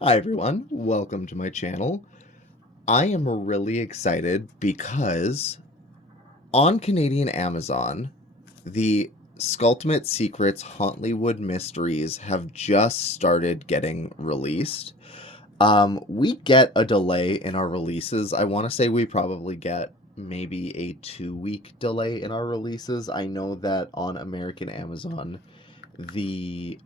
Hi everyone, welcome to my channel. I am really excited because on Canadian Amazon, the Skulltimate Secrets Hauntlywood Mysteries have just started getting released. We get a delay in our releases. I want to say we probably get maybe a 2-week delay in our releases. I know that on American Amazon, the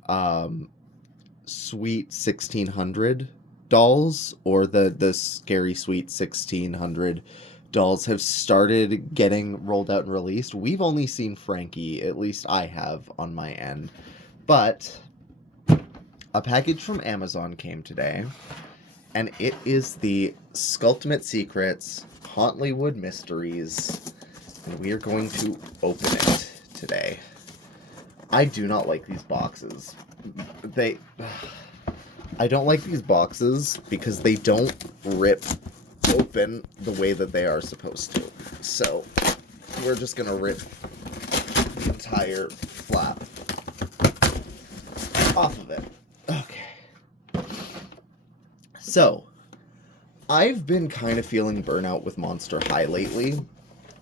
Sweet 1600 dolls or the Scary Sweet 1600 dolls have started getting rolled out and released. We've only seen Frankie, at least I have on my end. But a package from Amazon came today, and it is the Skulltimate Secrets Hauntlywood Mysteries, and we are going to open it today. I do not like these boxes. I don't like these boxes because they don't rip open the way that they are supposed to. So, we're just gonna rip the entire flap off of it. Okay. So, I've been kind of feeling burnout with Monster High lately.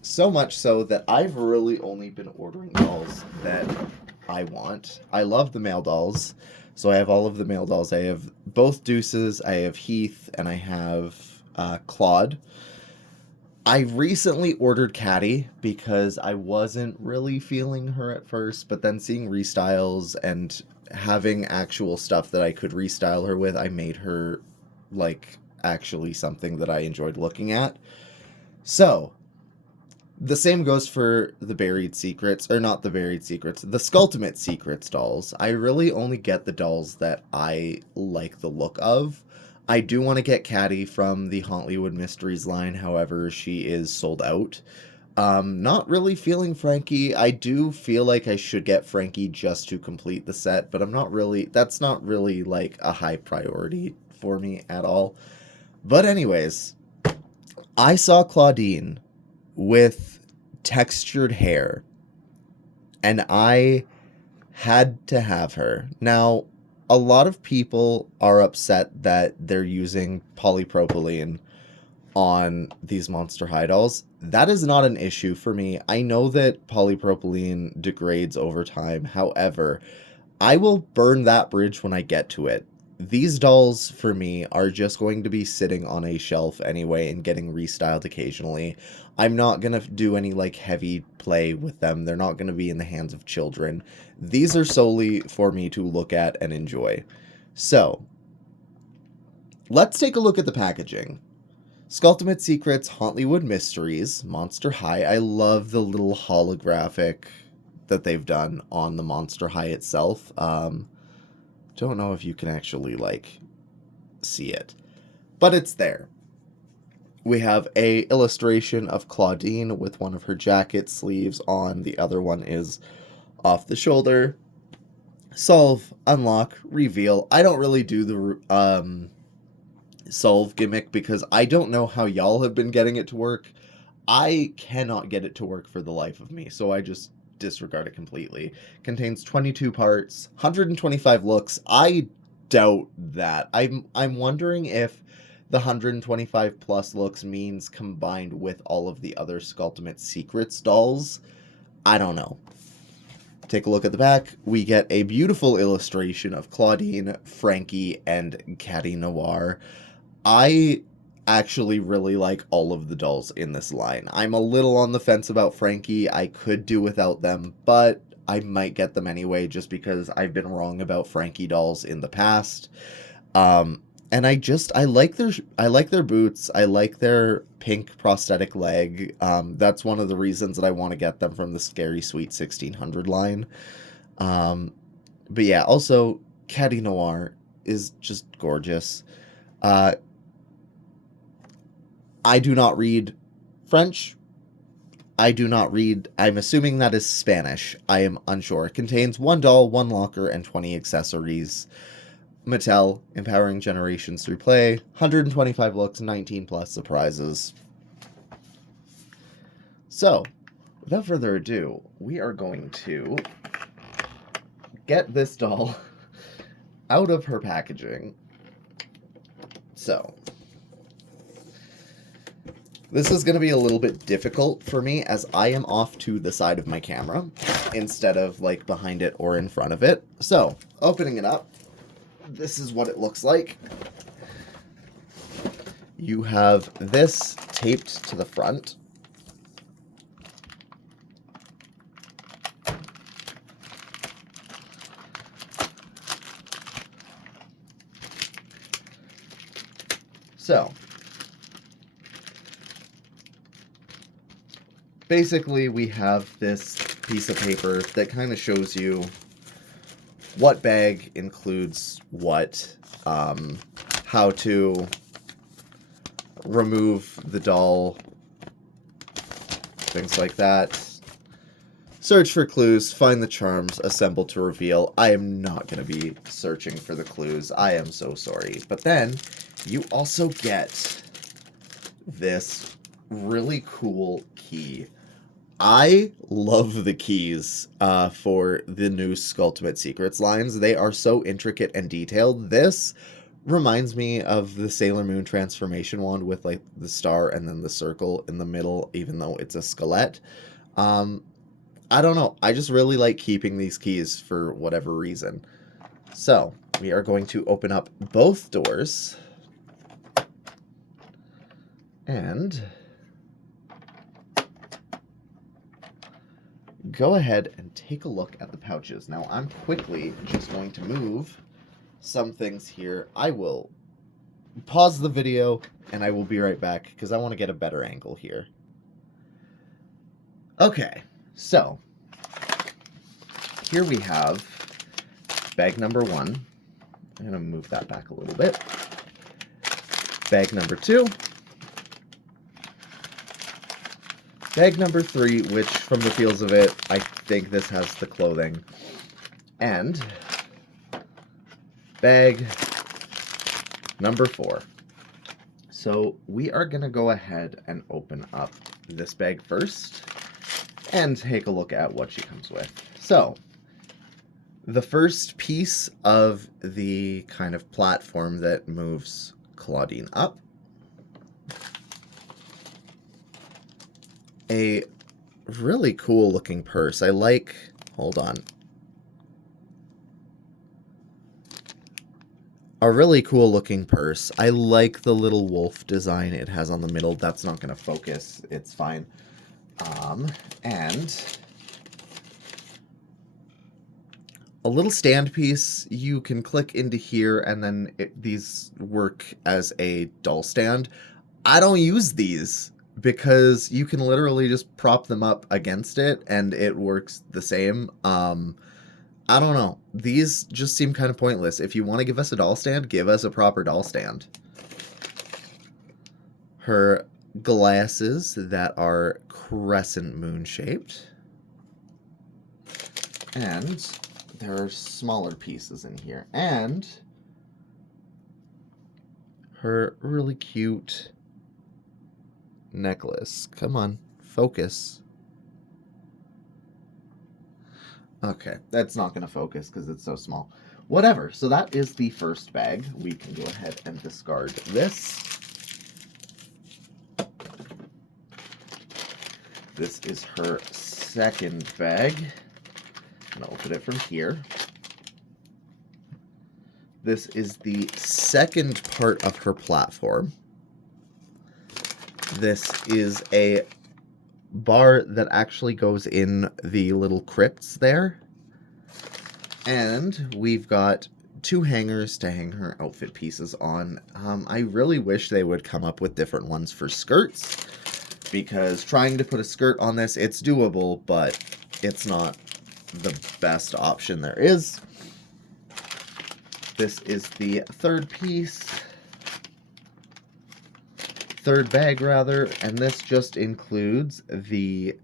So much so that I've really only been ordering dolls that I want. I love the male dolls. So I have all of the male dolls. I have both Deuces, I have Heath, and I have Claude. I recently ordered Caddy because I wasn't really feeling her at first, but then seeing restyles and having actual stuff that I could restyle her with, I made her, like, actually something that I enjoyed looking at. So, the same goes for the Buried Secrets, or not the Buried Secrets, the Skulltimate Secrets dolls. I really only get the dolls that I like the look of. I do want to get Caddy from the Hauntlywood Mysteries line, however, she is sold out. Not really feeling Frankie. I do feel like I should get Frankie just to complete the set, but that's not really like a high priority for me at all. But anyways, I saw Clawdeen with textured hair, and I had to have her. Now, a lot of people are upset that they're using polypropylene on these Monster High dolls. That is not an issue for me. I know that polypropylene degrades over time. However, I will burn that bridge when I get to it. These dolls, for me, are just going to be sitting on a shelf anyway and getting restyled occasionally. I'm not going to do any, like, heavy play with them. They're not going to be in the hands of children. These are solely for me to look at and enjoy. So, let's take a look at the packaging. Skulltimate Secrets, Hauntlywood Mysteries, Monster High. I love the little holographic that they've done on the Monster High itself. Don't know if you can actually, like, see it, but it's there. We have a illustration of Clawdeen with one of her jacket sleeves on. The other one is off the shoulder. Solve, unlock, reveal. I don't really do the solve gimmick because I don't know how y'all have been getting it to work. I cannot get it to work for the life of me, so I just disregard it completely. Contains 22 parts, 125 looks. I doubt that. I'm wondering if the 125 plus looks means combined with all of the other Skulltimate Secrets dolls. I don't know. Take a look at the back. We get a beautiful illustration of Clawdeen, Frankie, and Caddy Noir. I actually really like all of the dolls in this line. I'm a little on the fence about Frankie. I could do without them, but I might get them anyway just because I've been wrong about Frankie dolls in the past. And I like their boots. I like their pink prosthetic leg. That's one of the reasons that I want to get them from the Scary Sweet 1600 line. But yeah, also Caddy Noir is just gorgeous. I do not read French. I'm assuming that is Spanish. I am unsure. It contains 1 doll, 1 locker, and 20 accessories. Mattel, empowering generations through play. 125 looks, 19 plus surprises. So, without further ado, we are going to get this doll out of her packaging So, this is going to be a little bit difficult for me as I am off to the side of my camera instead of like behind it or in front of it. So, opening it up, this is what it looks like. You have this taped to the front. So, basically we have this piece of paper that kind of shows you what bag includes what, how to remove the doll, things like that. Search for clues, find the charms, assemble to reveal. I am not going to be searching for the clues. I am so sorry. But then you also get this really cool key. I love the keys for the new Skulltimate Secrets lines. They are so intricate and detailed. This reminds me of the Sailor Moon transformation wand with like the star and then the circle in the middle, even though it's a skelette. I don't know. I just really like keeping these keys for whatever reason. So we are going to open up both doors. And go ahead and take a look at the pouches. Now, I'm quickly just going to move some things here. I will pause the video, and I will be right back, because I want to get a better angle here. Okay, so here we have bag number 1. I'm going to move that back a little bit. Bag number 2. Bag number 3, which from the feels of it, I think this has the clothing. And bag number 4. So we are going to go ahead and open up this bag first and take a look at what she comes with. So the first piece of the kind of platform that moves Clawdeen up, a really cool looking purse. I like, hold on. A really cool looking purse. I like the little wolf design it has on the middle. That's not going to focus. It's fine. And a little stand piece. You can click into here and then these work as a doll stand. I don't use these, because you can literally just prop them up against it and it works the same. I don't know. These just seem kind of pointless. If you want to give us a doll stand, give us a proper doll stand. Her glasses that are crescent moon shaped. And there are smaller pieces in here. And her really cute necklace. Come on, focus. Okay, that's not going to focus because it's so small. Whatever, so that is the first bag. We can go ahead and discard this. This is her second bag. I'm going to open it from here. This is the second part of her platform. This is a bar that actually goes in the little crypts there. And we've got 2 hangers to hang her outfit pieces on. I really wish they would come up with different ones for skirts, because trying to put a skirt on this, it's doable, but it's not the best option there is. This is the third piece. Third bag, rather, and this just includes the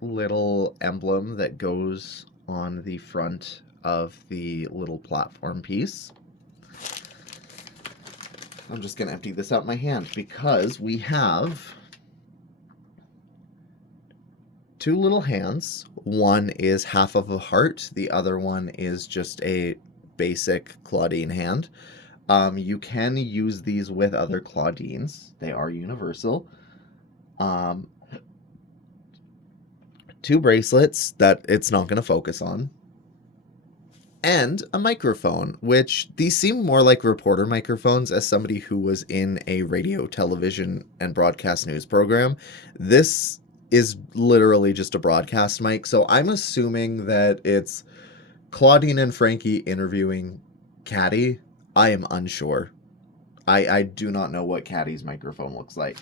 little emblem that goes on the front of the little platform piece. I'm just going to empty this out my hand because we have 2 little hands. One is half of a heart, the other one is just a basic Clawdeen hand. You can use these with other Clawdeens. They are universal. 2 bracelets that it's not going to focus on. And a microphone, which these seem more like reporter microphones. As somebody who was in a radio, television, and broadcast news program, this is literally just a broadcast mic. So I'm assuming that it's Clawdeen and Frankie interviewing Caddy. I am unsure. I do not know what Caddy's microphone looks like.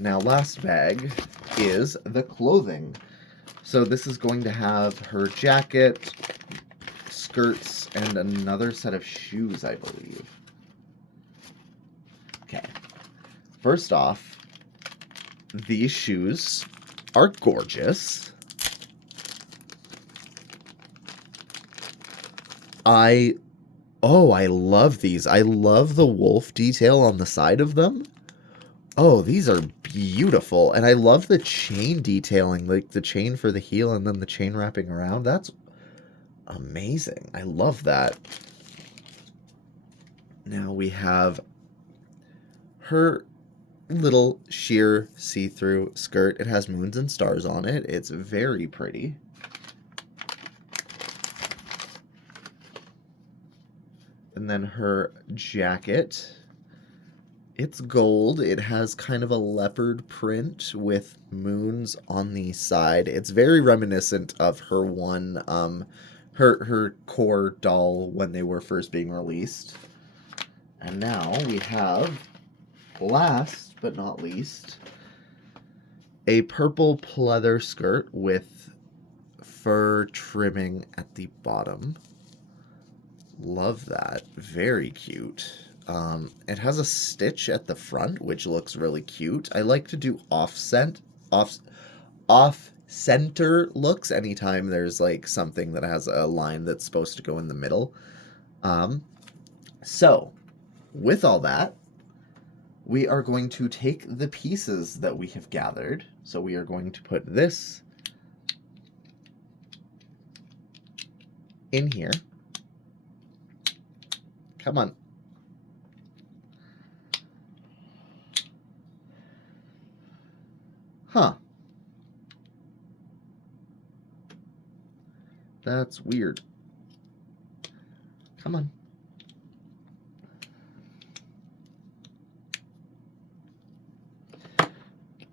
Now, last bag is the clothing. So this is going to have her jacket, skirts, and another set of shoes, I believe. Okay. First off, these shoes are gorgeous. I love these. I love the wolf detail on the side of them. Oh, these are beautiful. And I love the chain detailing, like the chain for the heel and then the chain wrapping around. That's amazing. I love that. Now we have her little sheer see-through skirt. It has moons and stars on it. It's very pretty. And then her jacket. It's gold. It has kind of a leopard print with moons on the side. It's very reminiscent of her one, her core doll when they were first being released. And now we have, last but not least, a purple pleather skirt with fur trimming at the bottom. Love that. Very cute. It has a stitch at the front, which looks really cute. I like to do off-center looks anytime there's like something that has a line that's supposed to go in the middle. So, with all that, we are going to take the pieces that we have gathered. So we are going to put this in here. Come on. Huh. That's weird. Come on.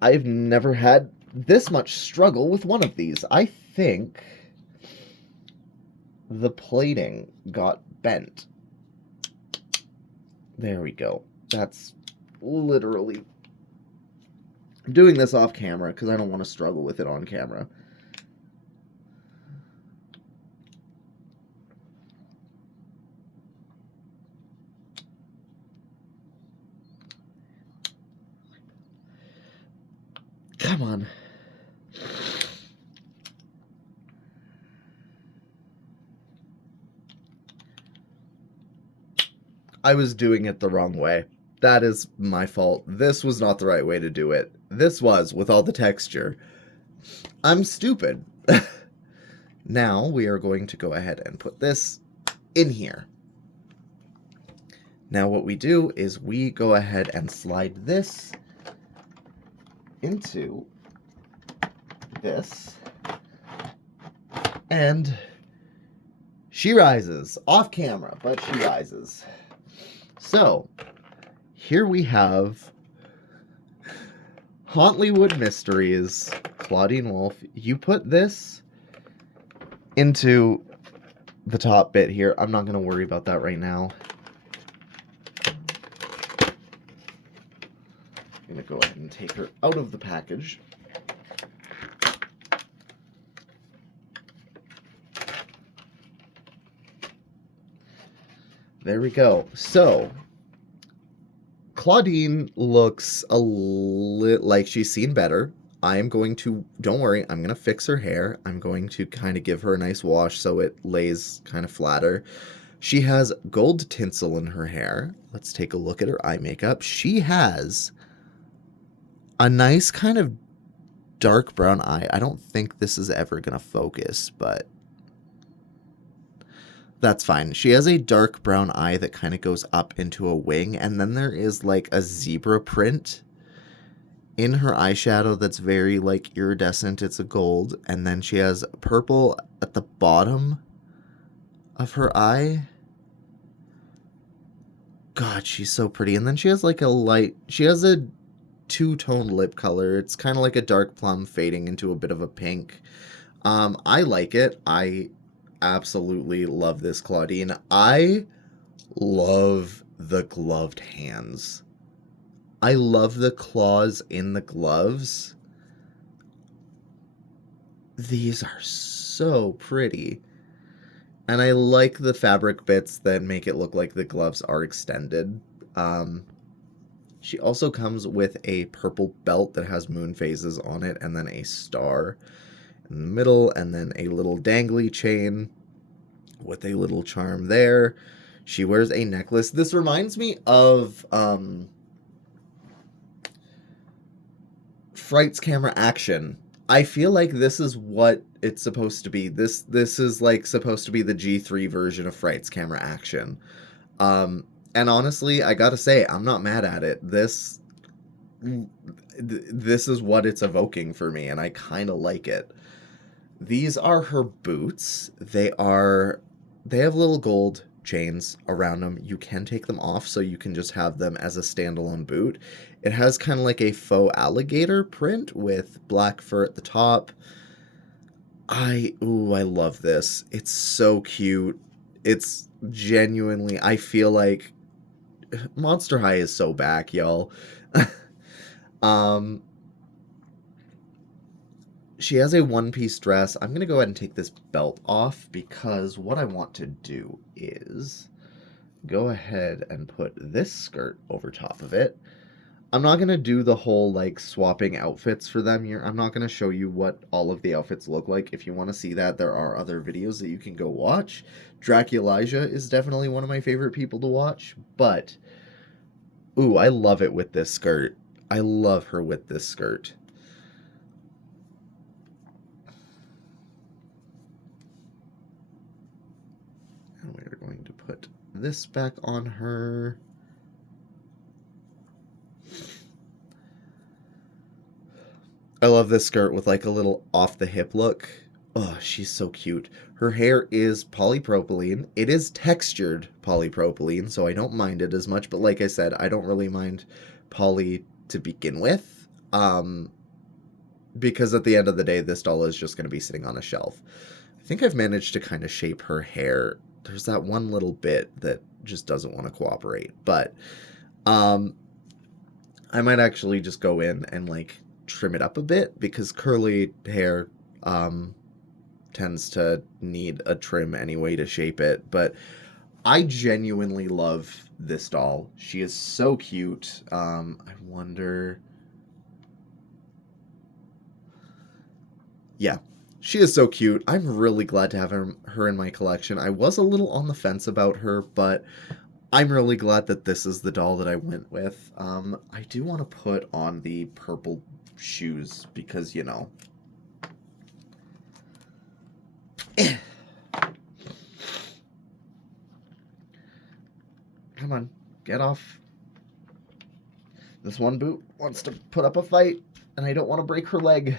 I've never had this much struggle with one of these. I think the plating got bent. There we go. That's literally... I'm doing this off camera because I don't want to struggle with it on camera. Come on. I was doing it the wrong way. That is my fault. This was not the right way to do it. This was, with all the texture. I'm stupid. Now we are going to go ahead and put this in here. Now what we do is we go ahead and slide this into this. And she rises. Off camera, but she rises. So, here we have Hauntlywood Mysteries, Clawdeen Wolf. You put this into the top bit here. I'm not going to worry about that right now. I'm going to go ahead and take her out of the package. There we go. So, Clawdeen looks a little like she's seen better. I am going to, don't worry, I'm going to fix her hair. I'm going to kind of give her a nice wash so it lays kind of flatter. She has gold tinsel in her hair. Let's take a look at her eye makeup. She has a nice kind of dark brown eye. I don't think this is ever going to focus, but That's fine. She has a dark brown eye that kind of goes up into a wing, and then there is like a zebra print in her eyeshadow that's very like iridescent. It's a gold, and then she has purple at the bottom of her eye. God, she's so pretty. And then she has like she has a two-tone lip color. It's kind of like a dark plum fading into a bit of a pink. I like it. I absolutely love this Clawdeen. I love the gloved hands. I love the claws in the gloves. These are so pretty. And I like the fabric bits that make it look like the gloves are extended. She also comes with a purple belt that has moon phases on it, and then a star in the middle, and then a little dangly chain with a little charm there. She wears a necklace. This reminds me of Fright's Camera Action. I feel like this is what it's supposed to be. This is like supposed to be the G3 version of Fright's Camera Action. And honestly, I gotta say, I'm not mad at it. This is what it's evoking for me, and I kind of like it. These are her boots. They have little gold chains around them. You can take them off, so you can just have them as a standalone boot. It has kind of like a faux alligator print with black fur at the top. I love this. It's so cute. It's genuinely, I feel like Monster High is so back, y'all. She has a one-piece dress. I'm going to go ahead and take this belt off because what I want to do is go ahead and put this skirt over top of it. I'm not going to do the whole, like, swapping outfits for them here. I'm not going to show you what all of the outfits look like. If you want to see that, there are other videos that you can go watch. Draculasia is definitely one of my favorite people to watch, but ooh, I love it with this skirt. I love her with this skirt. And we're going to put this back on her. I love this skirt with like a little off the hip look. Oh, she's so cute. Her hair is polypropylene. It is textured polypropylene, so I don't mind it as much. But like I said, I don't really mind poly to begin with. Because at the end of the day, this doll is just going to be sitting on a shelf. I think I've managed to kind of shape her hair. There's that one little bit that just doesn't want to cooperate. But I might actually just go in and like trim it up a bit, because curly hair tends to need a trim anyway to shape it. But I genuinely love this doll. She is so cute. I wonder... Yeah, she is so cute. I'm really glad to have her in my collection. I was a little on the fence about her, but I'm really glad that this is the doll that I went with. I do want to put on the purple shoes because, you know. Come on, get off. This one boot wants to put up a fight, and I don't want to break her leg.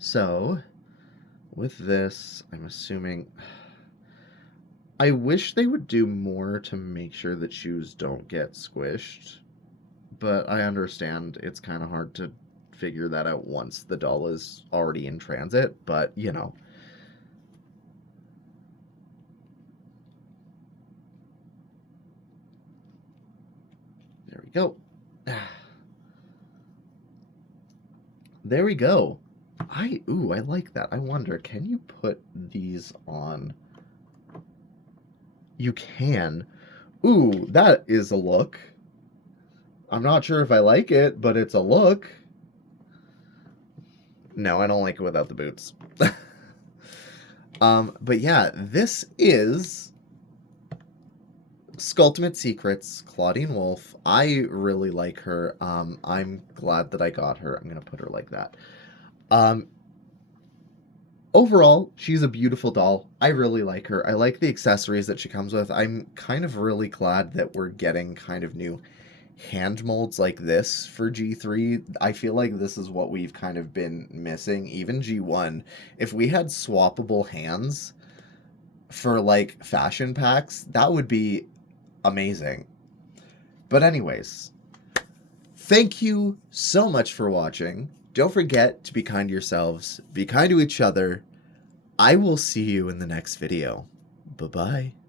So, with this, I'm assuming... I wish they would do more to make sure that shoes don't get squished, but I understand it's kind of hard to figure that out once the doll is already in transit, but, you know. There we go. There we go. I like that. I wonder, can you put these on? You can. Ooh, that is a look. I'm not sure if I like it, but it's a look. No, I don't like it without the boots. But yeah, this is Skulltimate Secrets, Clawdeen Wolf. I really like her. I'm glad that I got her. I'm going to put her like that. overall, she's a beautiful doll. I really like her. I like the accessories that she comes with. I'm kind of really glad that we're getting kind of new hand molds like this for G3. I feel like this is what we've kind of been missing. Even G1, if we had swappable hands for like fashion packs, that would be amazing. But anyways, thank you so much for watching. Don't forget to be kind to yourselves, be kind to each other. I will see you in the next video. Bye-bye.